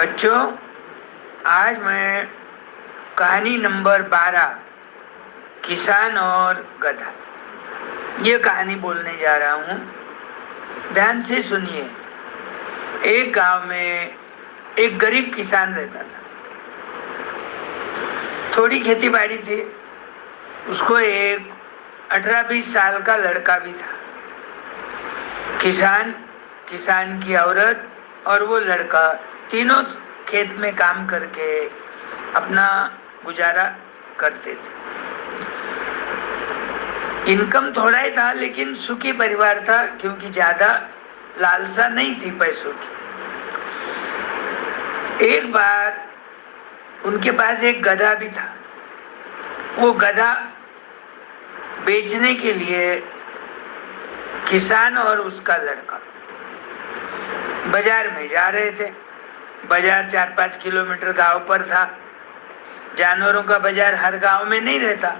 बच्चों, आज मैं कहानी नंबर 12 किसान और गधा, ये कहानी बोलने जा रहा हूँ। ध्यान से सुनिए। एक गांव में एक गरीब किसान रहता था। थोड़ी खेती बाड़ी थी। उसको एक 18-20 साल का लड़का भी था। किसान की औरत और वो लड़का तीनों खेत में काम करके अपना गुजारा करते थे। इनकम थोड़ा ही था, लेकिन सुखी परिवार था, क्योंकि ज्यादा लालसा नहीं थी पैसों की। एक बार उनके पास एक गधा भी था। वो गधा बेचने के लिए किसान और उसका लड़का बाजार में जा रहे थे। बाजार 4-5 किलोमीटर गांव पर था। जानवरों का बाजार हर गांव में नहीं रहता,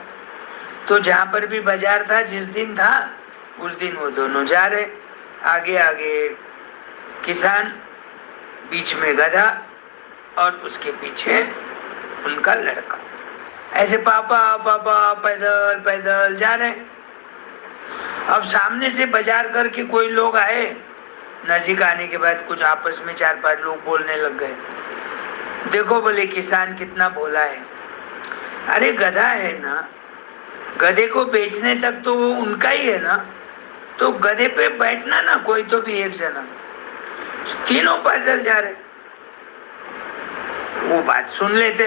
तो जहां पर भी बाजार था, जिस दिन था उस दिन वो दोनों जा रहे। आगे आगे किसान, बीच में गधा और उसके पीछे उनका लड़का। ऐसे पापा पापा पैदल पैदल जा रहे। अब सामने से बाजार करके कोई लोग आए। नजीक आने के बाद कुछ आपस में 4-5 लोग बोलने लग गए। देखो बोले, किसान कितना भोला है। अरे गधा है ना, गधे को बेचने तक तो वो उनका ही है ना, तो गधे पे बैठना ना कोई तो भी एक जना। तीनों पैदल जा रहे। वो बात सुन लेते।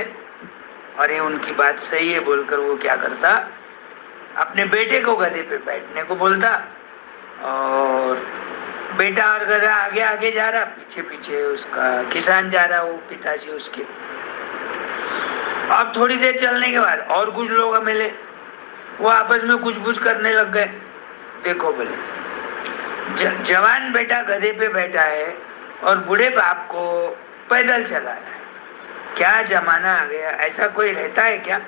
अरे उनकी बात सही है बोलकर वो क्या करता, अपने बेटे को गधे पे बैठने को बोलता, और बेटा और गधा आगे आगे जा रहा, पीछे पीछे उसका किसान जा रहा, वो पिताजी उसके। अब थोड़ी देर चलने के बाद और कुछ लोग मिले। वो आपस में कुछ कुछ करने लग गए। देखो बोले, जवान बेटा गधे पे बैठा है और बूढ़े बाप को पैदल चला रहा है। क्या जमाना आ गया, ऐसा कोई रहता है क्या?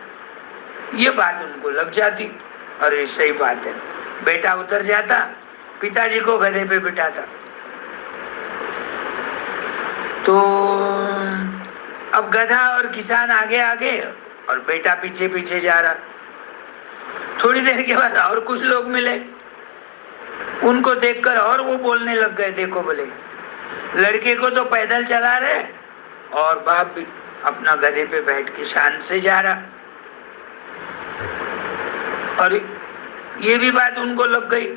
ये बात उनको लग जाती। अरे सही बात है। बेटा उतर जाता, पिताजी को गधे पे बिठाता। तो अब गधा और किसान आगे आगे और बेटा पीछे पीछे जा रहा। थोड़ी देर के बाद और कुछ लोग मिले। उनको देखकर और वो बोलने लग गए। देखो बोले, लड़के को तो पैदल चला रहे और बाप भी अपना गधे पे बैठ के शान से जा रहा। और ये भी बात उनको लग गई।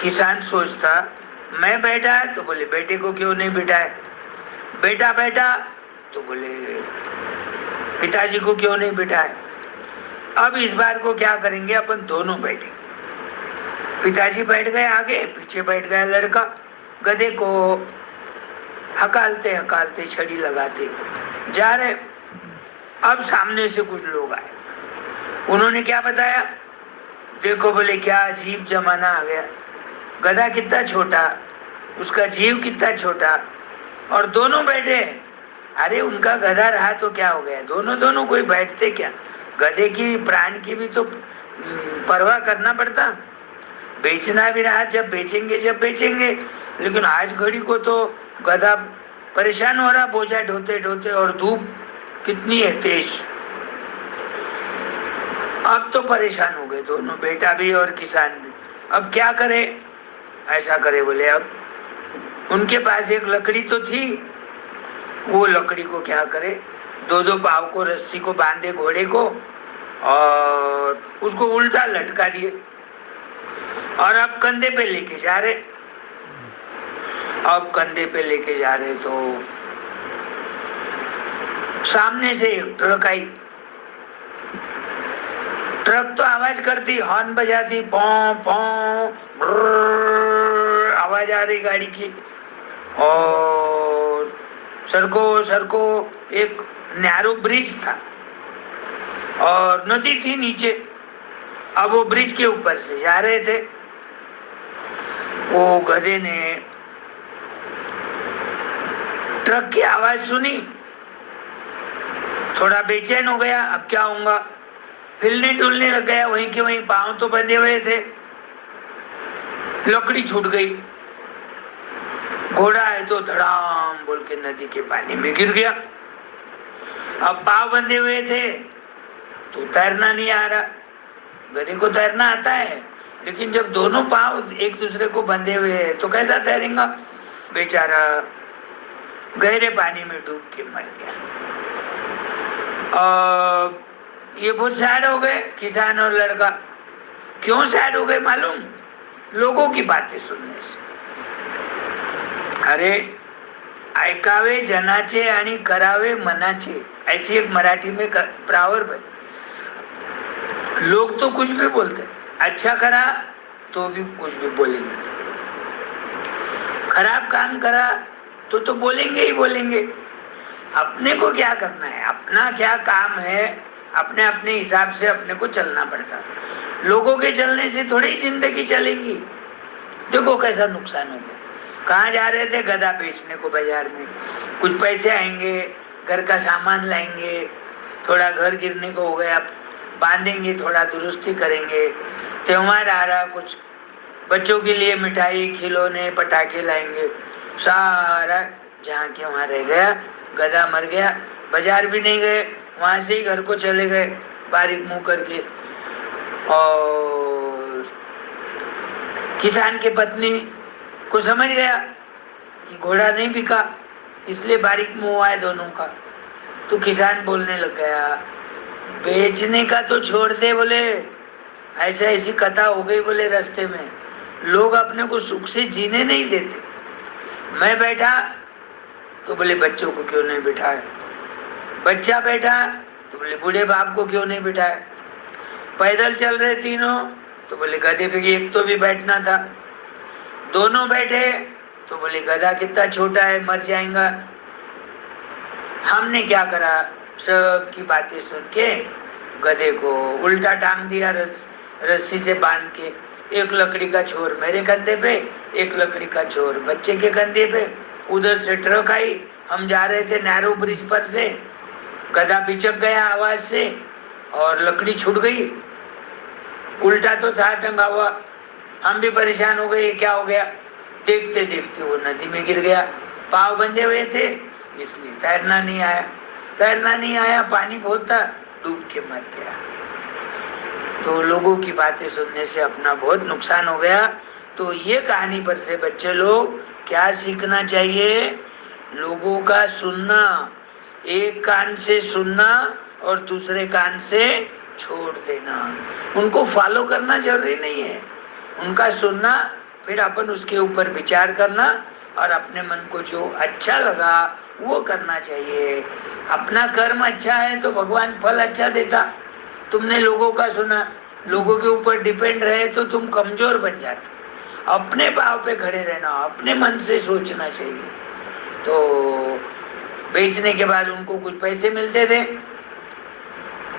किसान सोचता, मैं बैठा है तो बोले बेटे को क्यों नहीं बिठाए, बेटा बैठा तो बोले पिताजी को क्यों नहीं बिठाए। अब इस बार को क्या करेंगे, अपन दोनों बैठे। पिताजी बैठ गए आगे, पीछे बैठ गया लड़का। गधे को हकालते हकालते, छड़ी लगाते जा रहे। अब सामने से कुछ लोग आए। उन्होंने क्या बताया, देखो बोले, क्या अजीब जमाना आ गया। गधा कितना छोटा, उसका जीव कितना छोटा, और दोनों बैठे। अरे उनका गधा रहा तो क्या हो गया, दोनों दोनों कोई बैठते क्या। गधे की प्राण की भी तो परवाह करना पड़ता। बेचना भी रहा, जब बेचेंगे। लेकिन आज घड़ी को तो गधा परेशान हो रहा, बोझा ढोते ढोते, और धूप कितनी है तेज। अब तो परेशान हो गए दोनों, बेटा भी और किसान भी। अब क्या करे, ऐसा करे बोले, अब उनके पास एक लकड़ी तो थी। वो लकड़ी को क्या करे, 2-2 पाव को रस्सी को बांधे घोड़े को, और उसको उल्टा लटका दिए, और अब कंधे पे लेके जा रहे। अब कंधे पे लेके जा रहे तो सामने से एक ट्रक आई। ट्रक तो आवाज करती, हॉर्न बजाती, पौ पौ आवाज आ रही गाड़ी की। और सड़को एक नैरो ब्रिज था और नदी थी नीचे। अब वो ब्रिज के ऊपर से जा रहे थे। वो गधे ने ट्रक की आवाज सुनी, थोड़ा बेचैन हो गया। अब क्या होगा, हिलने डुलने लग गया। वहीं के वहीं पांव तो बंधे हुए थे। लकड़ी छूट गई। घोड़ा है तो धड़ाम बोल के नदी के पानी में गिर गया। अब पाँव बंधे हुए थे तो तैरना नहीं आ रहा। गधे को तैरना आता है, लेकिन जब दोनों पाँव एक दूसरे को बंधे हुए हैं तो कैसा तैरेगा? बेचारा गहरे पानी में डूब के मर गया। और ये बहुत सैड हो गए किसान और लड़का। क्यों सैड हो गए मालूम? लोगों की बातें सुनने से। अरे ऐकावे जनाचे आणि करावे मनाचे, ऐसी एक मराठी में प्रवर्ब है। लोग तो कुछ भी बोलते, अच्छा करा तो भी कुछ भी बोलेंगे, खराब काम करा तो बोलेंगे ही बोलेंगे। अपने को क्या करना है, अपना क्या काम है, अपने अपने हिसाब से अपने को चलना पड़ता। लोगों के चलने से थोड़ी ही जिंदगी चलेगी। देखो कैसा नुकसान हो गया। कहाँ जा रहे थे? गधा बेचने को बाजार में। कुछ पैसे आएंगे, घर का सामान लाएंगे, थोड़ा घर गिरने को हो गया, बांधेंगे, थोड़ा दुरुस्ती करेंगे। त्योहार आ रहा, कुछ बच्चों के लिए मिठाई, खिलौने, पटाखे लाएंगे। सारा जहाँ के वहाँ रह गया, गधा मर गया। बाजार भी नहीं गए, वहां से ही घर को चले गए बारीक मुंह करके। और किसान के पत्नी को समझ गया कि घोड़ा नहीं बिका, इसलिए बारीक मुंह आए दोनों का। तो किसान बोलने लग गया, बेचने का तो छोड़ दे, बोले ऐसा ऐसी कथा हो गई बोले रास्ते में, लोग अपने को सुख से जीने नहीं देते। मैं बैठा तो बोले बच्चों को क्यों नहीं बिठाया, बच्चा बैठा तो बोले बूढ़े बाप को क्यों नहीं बिठाया, पैदल चल रहे तीनों तो बोले गधे पे एक तो भी बैठना था, दोनों बैठे तो बोले गधा कितना छोटा है, मर जाएगा। हमने क्या करा, सब की बातें सुन के गधे को उल्टा टांग दिया, रस्सी से बांध के। एक लकड़ी का छोर मेरे कंधे पे, एक लकड़ी का छोर बच्चे के कंधे पे। उधर से ट्रक आई, हम जा रहे थे नैरो ब्रिज पर से, गधा बिचक गया आवाज से और लकड़ी छूट गई। उल्टा तो था टंगा हुआ, हम भी परेशान हो गए, क्या हो गया। देखते देखते वो नदी में गिर गया। पाँव बंधे हुए थे इसलिए तैरना नहीं आया, पानी बहुत था, डूब के मर गया। तो लोगों की बातें सुनने से अपना बहुत नुकसान हो गया। तो ये कहानी पर से बच्चे लोग क्या सीखना चाहिए? लोगों का सुनना, एक कान से सुनना और दूसरे कान से छोड़ देना। उनको फॉलो करना जरूरी नहीं है, उनका सुनना, फिर अपन उसके ऊपर विचार करना और अपने मन को जो अच्छा लगा वो करना चाहिए। अपना कर्म अच्छा है तो भगवान फल अच्छा देता। तुमने लोगों का सुना, लोगों के ऊपर डिपेंड रहे तो तुम कमजोर बन जाते। अपने पाँव पे खड़े रहना, अपने मन से सोचना चाहिए। तो बेचने के बाद उनको कुछ पैसे मिलते थे,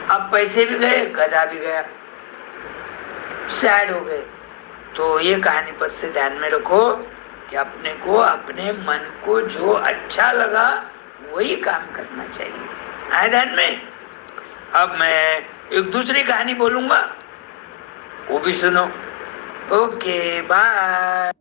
अब पैसे भी गए, गधा भी गया, सैड हो गए। तो ये कहानी पर से ध्यान में रखो कि अपने को, अपने मन को जो अच्छा लगा वही काम करना चाहिए। आए ध्यान में? अब मैं एक दूसरी कहानी बोलूंगा, वो भी सुनो। Okay bye.